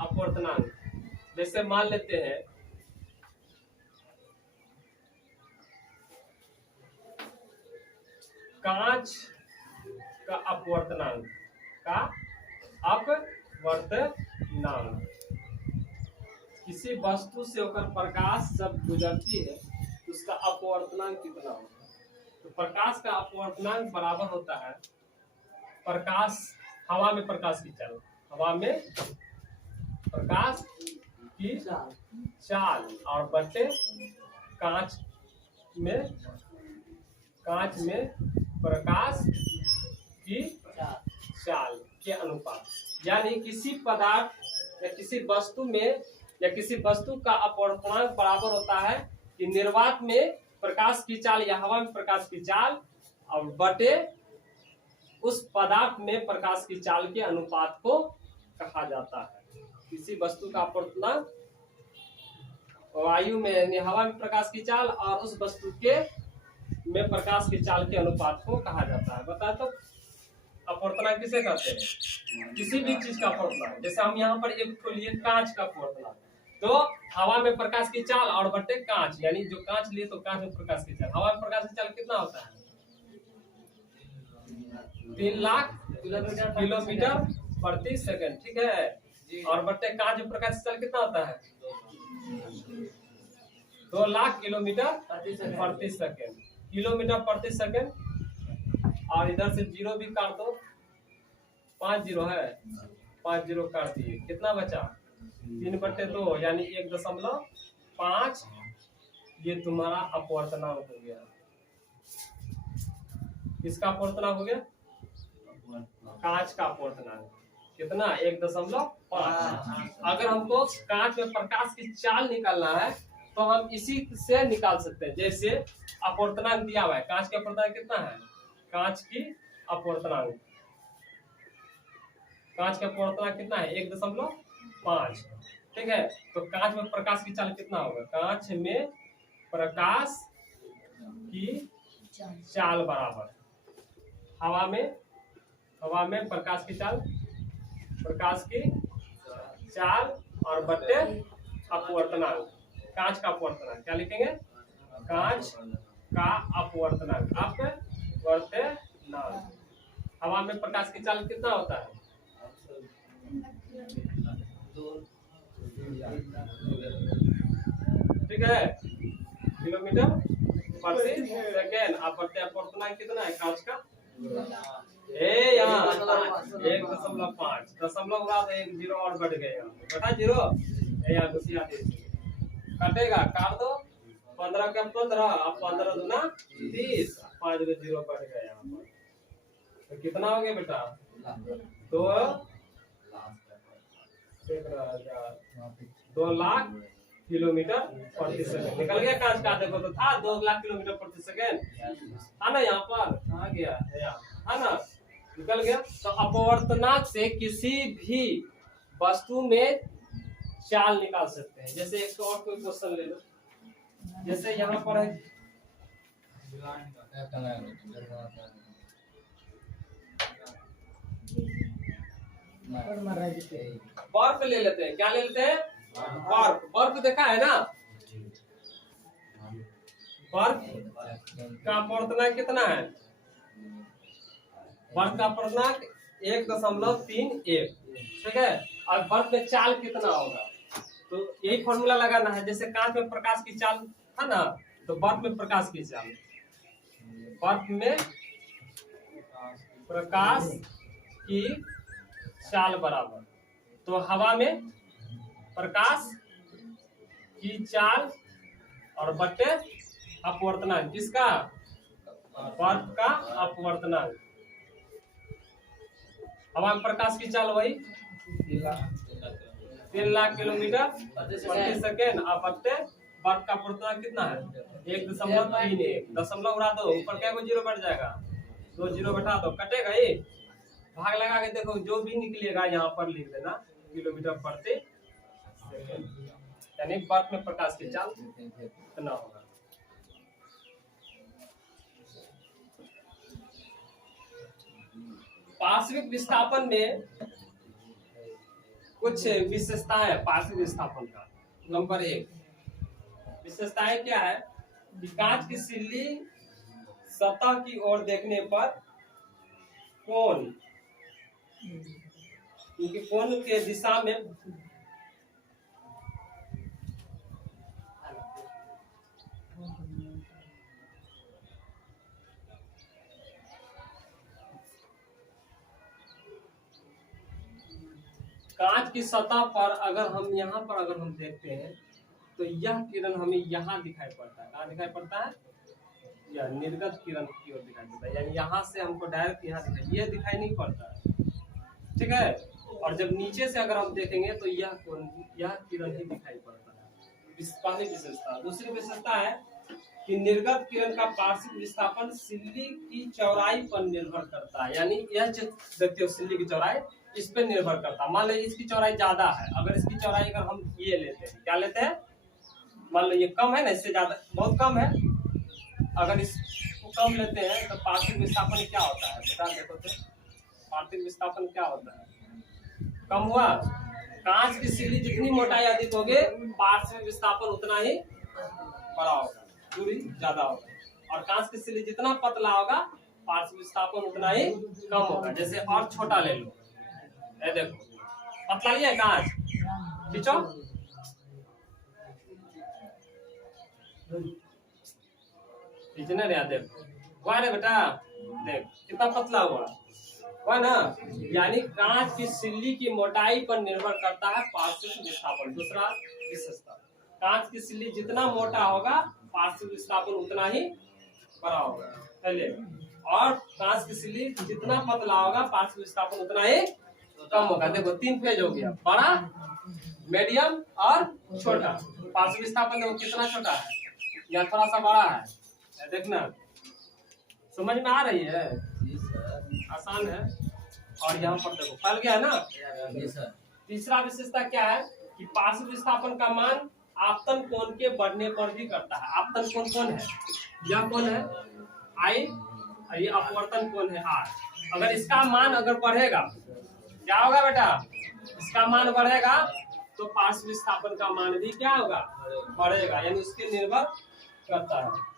अपवर्तनांक। जैसे मान लेते हैं कांच का अपवर्तनांक किसी वस्तु से होकर प्रकाश जब गुजरती है तो उसका अपवर्तनांक कितना होता है? तो प्रकाश का अपवर्तनांक बराबर होता है प्रकाश, हवा में प्रकाश की चाल, हवा में प्रकाश की चाल और बटे कांच में प्रकाश की चाल के अनुपात। यानी किसी पदार्थ या किसी वस्तु में या किसी वस्तु का अपवर्तनांक बराबर होता है कि निर्वात में प्रकाश की चाल या हवा में प्रकाश की चाल और बटे उस पदार्थ में प्रकाश की चाल के अनुपात को कहा जाता है। किसी वस्तु का अपवर्तनांक वायु में हवा में प्रकाश की चाल और उस वस्तु के में प्रकाश की चाल के अनुपात को कहा जाता है। बता तो अपवर्तनांक किसे कहते हैं? किसी भी चीज का अपवर्तनांक। जैसे हम यहाँ पर एक को लिए कांच का अपवर्तनांक, तो हवा में प्रकाश की चाल और बटे कांच, यानी जो कांच लिए तो कांच में प्रकाश की चाल, हवा में प्रकाश की चाल कितना होता है? 3 लाख किलोमीटर प्रति सेकंड, ठीक है। और बटे कांच में प्रकाश की चाल कितना होता है? 2 लाख किलोमीटर प्रति सेकंड, किलोमीटर प्रति सेकंड। और इधर से जीरो भी काट दो, 5 जीरो है, 5 जीरो काट दिए, कितना बचा? 3/2 यानी 1.5। ये तुम्हारा अपवर्तनांक हो गया। किसका अपवर्तनांक हो गया? कांच का अपवर्तनांक कितना? 1.5। अगर हमको कांच में प्रकाश की चाल निकालना है तो हम इसी से निकाल सकते हैं। जैसे अपवर्तनांक दिया हुआ है, कांच का अपवर्तनांक कितना है? कांच की अपवर्तनांक, कांच का अपवर्तनांक कितना है? 1.5, ठीक है। तो कांच में प्रकाश की चाल कितना होगा? कांच में प्रकाश की चाल बराबर हवा में प्रकाश की चाल और बटे अपवर्तनांक, कांच का अपवर्तनांक। क्या लिखेंगे? कांच का अपवर्तनांक, अपवर्तनांक। हवा में प्रकाश की चाल कितना होता है? ठीक है, किलोमीटर प्रति सेकेंड। अपवर्तनांक कितना है कांच का? यहाँ 1.5, दशमलव उड़ा तो 1 जीरो और बढ़ गया, बटा जीरो यहाँ घुसिया कटेगा, काट दो। 15 का 15, अब 15 दूना 30, 5 जीरो बढ़ गया यहाँ पर। तो कितना हो गया बेटा? 2 लाख किलोमीटर प्रति सेकंड निकल गया कांच का। देखो तो था 2 लाख किलोमीटर प्रति सेकंड, है ना? यहाँ पर आ गया है ना, निकल गया। तो अपवर्तनांक से किसी भी वस्तु में चाल निकाल सकते हैं। जैसे एक और कोई क्वेश्चन ले लो, जैसे यहाँ पर है बर्फ ले लेते हैं। क्या ले लेते हैं? बर्फ देखा है ना? बर्फ का अपवर्तनांक कितना है? बर्फ का अपवर्तनांक 1.31, ठीक है। और बर्फ में चाल कितना होगा? तो यही फॉर्मूला लगाना है। जैसे कांच में प्रकाश की चाल है ना, तो बर्फ में प्रकाश की चाल, बर्फ में प्रकाश की चाल बराबर, तो हवा में प्रकाश की चाल और बटे अपवर्तनांक, किसका? बर्फ का अपवर्तनांक। हवा में प्रकाश की चाल वही 3 लाख किलोमीटर प्रति सेकेंड, और बटे बर्फ का अपवर्तनांक कितना है? 1.31। दशमलव उड़ा दो, ऊपर क्या को जीरो बढ़ जाएगा? 2 जीरो बैठा दो, कटेगा ही। भाग लगा के देखो, जो भी निकलेगा यहाँ पर लिख देना किलोमीटर प्रति सेकेंड, यानी बर्फ में प्रकाश की चाल कितना होगा। पार्श्विक विस्थापन में कुछ विशेषताएं पार्श्व विस्थापन का। नंबर 1 विशेषताएं क्या है कि कांच की सिल्ली सतह की ओर देखने पर कोण, क्योंकि कोण के दिशा में कांच की सतह पर अगर हम यहाँ पर अगर हम देखते हैं तो यह किरण हमें यहाँ दिखाई पड़ता है। कहाँ दिखाई पड़ता है? यह निर्गत किरण की ओर दिखाई पड़ता है, यानी यहाँ से हमको डायरेक्ट यहाँ दिखाई, यह दिखाई नहीं पड़ता है, ठीक है। और जब नीचे से अगर हम देखेंगे तो यह किरण ही दिखाई पड़ता है। पहली विशेषता। दूसरी विशेषता है कि निर्गत किरण का पार्श्व विस्थापन सिल्ली की चौड़ाई पर निर्भर करता है, यानी यह देखते हो सिल्ली की चौड़ाई इस पर निर्भर करता है। मान लो इसकी चौड़ाई ज्यादा है, अगर इसकी चौड़ाई अगर हम ये लेते हैं, क्या लेते हैं, मान लो ये कम है ना, इससे ज्यादा बहुत कम है, अगर इसको कम लेते हैं तो पार्श्व विस्थापन क्या होता है बता देखो तो। पार्श्व विस्थापन क्या होता है? कम हुआ। कांच की सिल्ली जितनी मोटाई अधिक होगी पार्श्व विस्थापन उतना ही बड़ा होगा, दूरी ज्यादा होगा। और कांच की सिल्ली जितना पतला होगा पार्श्व विस्थापन उतना ही कम होगा। जैसे और छोटा ले लो, ये देखो पतला ही है कांच, खींचो, खींचने रे, देखो हुआ रे बेटा, देख कितना पतला हुआ ना। यानी कांच की सिल्ली की मोटाई पर निर्भर करता है पार्श्व विस्थापन। दूसरा विशेषता, कांच की सिल्ली जितना मोटा होगा पार्श्व विस्थापन उतना ही बड़ा होगा पहले, और कांच की सिल्ली जितना पतला होगा पार्श्व विस्थापन उतना ही कम होगा। देखो 3 फेज हो गया, बड़ा, मीडियम और छोटा। पार्श्व विस्थापन देखो कितना छोटा है या थोड़ा सा बड़ा है, देखना समझ में आ रही है, आसान है। और यहाँ पर देखो फैल गया है ना। तीसरा विशेषता क्या है कि पार्श्व विस्थापन का मान आपतन कोण के बढ़ने पर भी करता है। आपतन कोण कौन है? यह कौन है? आई, ये अपवर्तन कोण है आर। अगर इसका मान अगर बढ़ेगा क्या होगा बेटा? इसका मान बढ़ेगा तो पार्श्व विस्थापन का मान भी क्या होगा? बढ़ेगा, यानी उसके निर्भर करता है।